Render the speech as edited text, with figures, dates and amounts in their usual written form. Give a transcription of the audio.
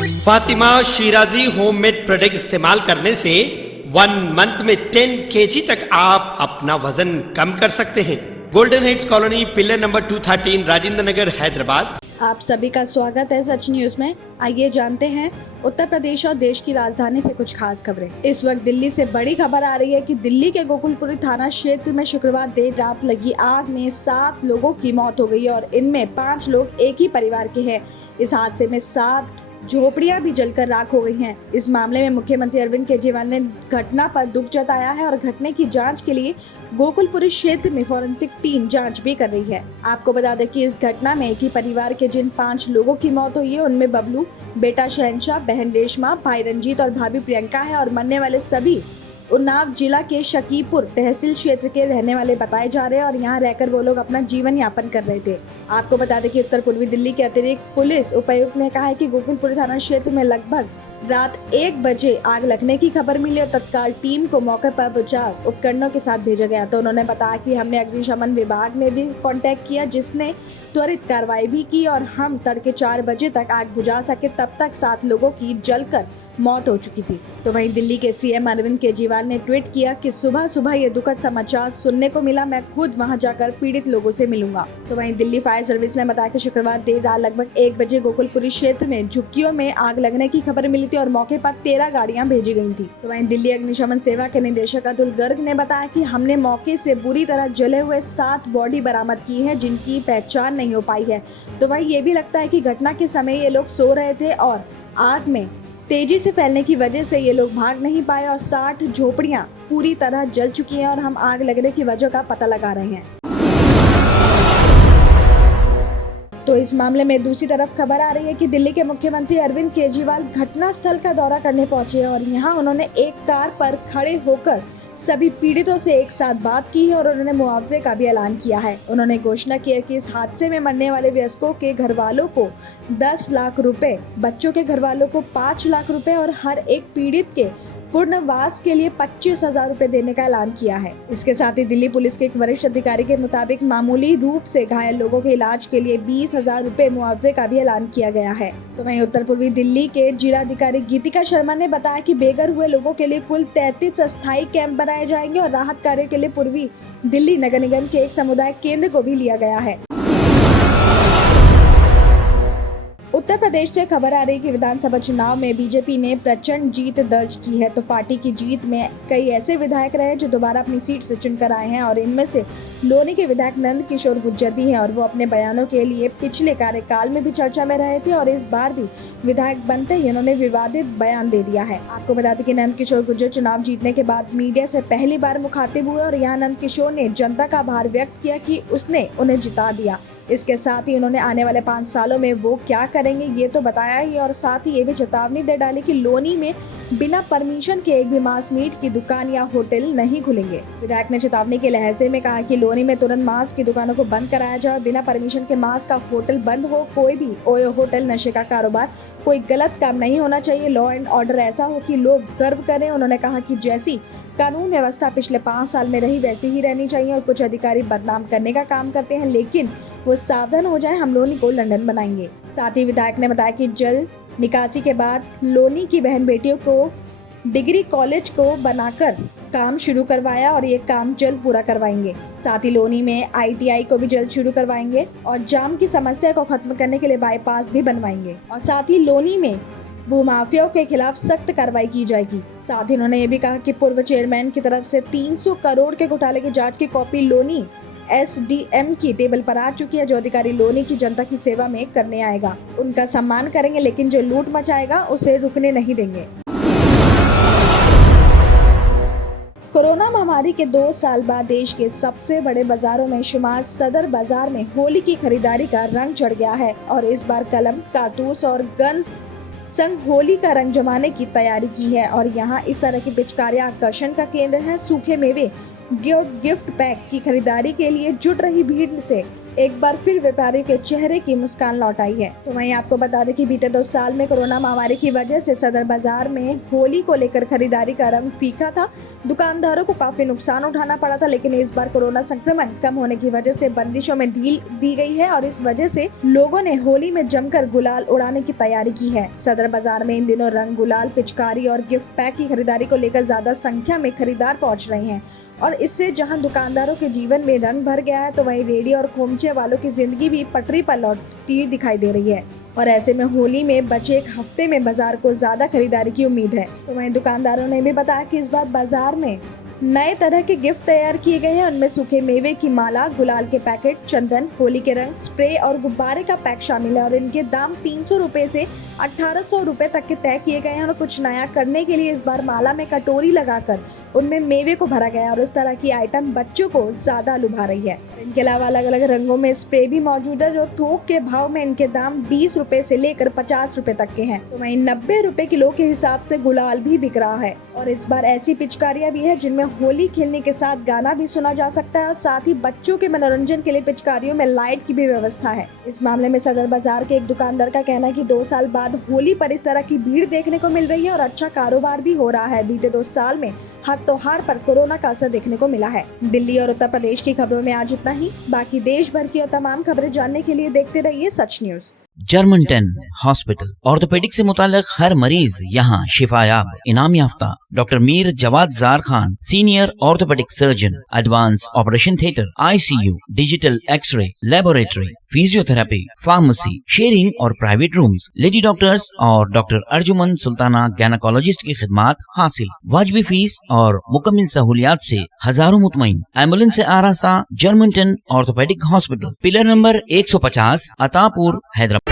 Fatima Shirazi homemade product इस्तेमाल करने से 1 मंथ में 10 kg तक आप अपना वजन कम कर सकते हैं। Golden heights colony, pillar number 213, Rajendra Nagar, Hyderabad. आप सभी का स्वागत है सच न्यूज में। आइए जानते हैं उत्तर प्रदेश और देश की राजधानी से कुछ खास खबरें। इस वक्त दिल्ली से बड़ी खबर आ रही है कि दिल्ली के गोकुलपुरी थाना क्षेत्र में शुक्रवार देर रात लगी आग में 7 लोगों की मौत हो गई और इनमें 5 लोग एक ही परिवार के हैं। इस हादसे में 7 झोपड़ियां भी जलकर राख हो गई हैं। इस मामले में मुख्यमंत्री अरविंद केजरीवाल ने घटना पर दुख जताया है और घटना की जांच के लिए गोकुलपुरी क्षेत्र में फॉरेंसिक टीम जांच भी कर रही है। आपको बता दें कि इस घटना में एक ही परिवार के जिन 5 लोगों की मौत हुई है उनमें बबलू, बेटा शहनशाह, बहन रेशमा, भाई रंजीत और भाभी प्रियंका है और मरने वाले सभी उन्नाव जिला के शकीपुर तहसील क्षेत्र के रहने वाले बताए जा रहे हैं और यहाँ रहकर वो लोग अपना जीवन यापन कर रहे थे। आपको बता दें कि उत्तर पूर्वी दिल्ली के अतिरिक्त पुलिस उपायुक्त ने कहा है कि गोकुलपुरी थाना क्षेत्र में लगभग रात 1 बजे आग लगने की खबर मिली और तत्काल टीम को मौके पर बचाव उपकरणों के साथ भेजा गया। तो उन्होंने बताया कि हमने अग्निशमन विभाग में भी कांटेक्ट किया, जिसने त्वरित कार्रवाई भी की और हम तड़के 4 बजे तक आग बुझा सके। तब तक 7 लोगों की जलकर मौत हो चुकी थी। तो वहीं दिल्ली के सीएम अरविंद केजरीवाल ने ट्वीट किया कि सुबह सुबह ये दुखद समाचार सुनने को मिला, मैं खुद वहां जाकर पीड़ित लोगों से मिलूंगा। तो वहीं दिल्ली फायर सर्विस ने बताया कि शुक्रवार देर रात लगभग 1 बजे गोकुलपुरी क्षेत्र में झुग्गियों में आग लगने की खबर मिली थी और मौके पर 13 गाड़ियां भेजी गई थी। तो वहीं दिल्ली अग्निशमन सेवा के निदेशक अतुल गर्ग ने बताया कि हमने मौके से बुरी तरह जले हुए 7 बॉडी बरामद की है, जिनकी पहचान नहीं हो पाई है। तो वहीं ये भी लगता है कि घटना के समय ये लोग सो रहे थे और आग में तेजी से फैलने की वजह से ये लोग भाग नहीं पाए और 60 झोपड़ियां पूरी तरह जल चुकी हैं और हम आग लगने की वजह का पता लगा रहे हैं। तो इस मामले में दूसरी तरफ खबर आ रही है कि दिल्ली के मुख्यमंत्री अरविंद केजरीवाल घटना स्थल का दौरा करने पहुंचे और यहां उन्होंने एक कार पर खड़े होकर सभी पीड़ितों से एक साथ बात की है और उन्होंने मुआवजे का भी ऐलान किया है। उन्होंने घोषणा की है कि इस हादसे में मरने वाले वयस्कों के घर वालों को 10 लाख रुपए, बच्चों के घर वालों को 5 लाख रुपए और हर एक पीड़ित के पुनर्वास के लिए 25,000 रुपए देने का ऐलान किया है। इसके साथ ही दिल्ली पुलिस के एक वरिष्ठ अधिकारी के मुताबिक मामूली रूप से घायल लोगों के इलाज के लिए 20,000 रुपए मुआवजे का भी ऐलान किया गया है। तो वहीं उत्तर पूर्वी दिल्ली के जिलाधिकारी गीतिका शर्मा ने बताया कि बेघर हुए लोगों के लिए कुल 33 अस्थायी कैंप बनाए जाएंगे और राहत कार्य के लिए पूर्वी दिल्ली नगर निगम के एक समुदाय केंद्र को भी लिया गया है। उत्तर प्रदेश से खबर आ रही कि विधानसभा चुनाव में बीजेपी ने प्रचंड जीत दर्ज की है। तो पार्टी की जीत में कई ऐसे विधायक रहे जो दोबारा अपनी सीट से चुनकर आए हैं और इनमें से लोनी के विधायक नंद किशोर गुर्जर भी हैं और वो अपने बयानों के लिए पिछले कार्यकाल में भी चर्चा में रहे थे और इस बार भी विधायक बनते ही उन्होंने विवादित बयान दे दिया है। आपको बता दें कि नंद किशोर गुर्जर चुनाव जीतने के बाद मीडिया से पहली बार मुखातिब हुए और यहाँ नंद किशोर ने जनता का आभार व्यक्त किया कि उसने उन्हें जिता दिया। इसके साथ ही उन्होंने आने वाले 5 सालों में वो क्या करेंगे ये तो बताया ही और साथ ही ये भी चेतावनी दे डाली कि लोनी में बिना परमिशन के एक भी मांस मीट की दुकान या होटल नहीं खुलेंगे। विधायक ने चेतावनी के लहजे में कहा कि लोनी में तुरंत मांस की दुकानों को बंद कराया जाए और बिना परमिशन के मांस का होटल बंद हो। कोई भी ओयो होटल, नशे का कारोबार, कोई गलत काम नहीं होना चाहिए। लॉ एंड ऑर्डर ऐसा हो कि लोग गर्व करें। उन्होंने कहा कि जैसी कानून व्यवस्था पिछले 5 साल में रही वैसी ही रहनी चाहिए और कुछ अधिकारी बदनाम करने का काम करते हैं, लेकिन वो सावधान हो जाए, हम लोनी को लंदन बनाएंगे। साथ ही विधायक ने बताया कि जल निकासी के बाद लोनी की बहन बेटियों को डिग्री कॉलेज को बनाकर काम शुरू करवाया और ये काम जल्द पूरा करवाएंगे। साथ ही लोनी में ITI को भी जल्द शुरू करवाएंगे और जाम की समस्या को खत्म करने के लिए बाईपास भी बनवाएंगे और साथ ही लोनी में भूमाफियाओं के खिलाफ सख्त कार्रवाई की जाएगी। साथ ही उन्होंने ये भी कहा कि पूर्व चेयरमैन की तरफ से 300 करोड़ के घोटाले की जांच की कॉपी लोनी SDM की टेबल पर आ चुकी है। जो अधिकारी लोनी की जनता की सेवा में करने आएगा उनका सम्मान करेंगे, लेकिन जो लूट मचाएगा उसे रुकने नहीं देंगे। कोरोना महामारी के 2 साल बाद देश के सबसे बड़े बाजारों में शुमार सदर बाजार में होली की खरीदारी का रंग चढ़ गया है और इस बार कलम, कारतूस और गन संग होली का रंग जमाने की तैयारी की है और यहाँ इस तरह की पिचकारियां आकर्षण का केंद्र है। सूखे मेवे, गिफ्ट पैक की खरीदारी के लिए जुट रही भीड़ से एक बार फिर व्यापारियों के चेहरे की मुस्कान लौट आई है। तो वहीं आपको बता दें कि बीते 2 साल में कोरोना महामारी की वजह से सदर बाजार में होली को लेकर खरीदारी का रंग फीका था। दुकानदारों को काफी नुकसान उठाना पड़ा था, लेकिन इस बार कोरोना संक्रमण कम होने की वजह से बंदिशों में ढील दी गई है और इस वजह से लोगों ने होली में जमकर गुलाल उड़ाने की तैयारी की है। सदर बाजार में इन दिनों रंग, गुलाल, पिचकारी और गिफ्ट पैक की खरीदारी को लेकर ज्यादा संख्या में खरीदार पहुंच रहे हैं और इससे जहां दुकानदारों के जीवन में रंग भर गया है, तो वहीं रेडी और खोमचे वालों की जिंदगी भी पटरी पर लौटती हुई दिखाई दे रही है। और ऐसे में होली में बचे एक हफ्ते में बाजार को ज्यादा खरीदारी की उम्मीद है। तो वहीं दुकानदारों ने भी बताया कि इस बार बाजार में नए तरह के गिफ्ट तैयार किए गए हैं। उनमें सूखे मेवे की माला, गुलाल के पैकेट, चंदन, होली के रंग, स्प्रे और गुब्बारे का पैक शामिल है और इनके दाम 300 रुपए से 1800 रुपए तक के तय किए गए हैं। और कुछ नया करने के लिए इस बार माला में कटोरी लगाकर उनमें मेवे को भरा गया और इस तरह की आइटम बच्चों को ज्यादा लुभा रही है। इनके अलावा अलग अलग रंगों में स्प्रे भी मौजूद है, जो थोक के भाव में इनके दाम 20 रुपए से लेकर 50 रुपए तक के हैं। तो वहीं 90 रुपए किलो के हिसाब से गुलाल भी बिक रहा है और इस बार ऐसी पिचकारियां भी है जिनमें होली खेलने के साथ गाना भी सुना जा सकता है और साथ ही बच्चों के मनोरंजन के लिए पिचकारियों में लाइट की भी व्यवस्था है। इस मामले में सदर बाजार के एक दुकानदार का कहना है कि 2 साल बाद होली पर इस तरह की भीड़ देखने को मिल रही है और अच्छा कारोबार भी हो रहा है। बीते 2 साल में हर त्योहार पर कोरोना का असर देखने को मिला है। दिल्ली और उत्तर प्रदेश की खबरों में आज इतना ही। बाकी देश भर की और तमाम खबरें जानने के लिए देखते रहिए Sach news. German 10 hospital orthopaedic से मुताल्लिक हर मरीज यहाँ शिफायाब। इनाम याफ्ता doctor Mir Jawad Jar Khan, senior orthopaedic surgeon, advance operation theatre, ICU, digital x-ray, laboratory, physiotherapy, pharmacy, sharing और प्राइवेट रूम्स, लेडी डॉक्टर्स और डॉक्टर अर्जुमन सुल्ताना गैनाकोलॉजिस्ट की खिदमात हासिल। वाजबी फीस और मुकम्मल सहूलियात से हजारों मुतमईन। एम्बुलेंस से आरास्ता German 10 orthopaedic hospital, pillar number 150, Attapur, Hyderabad.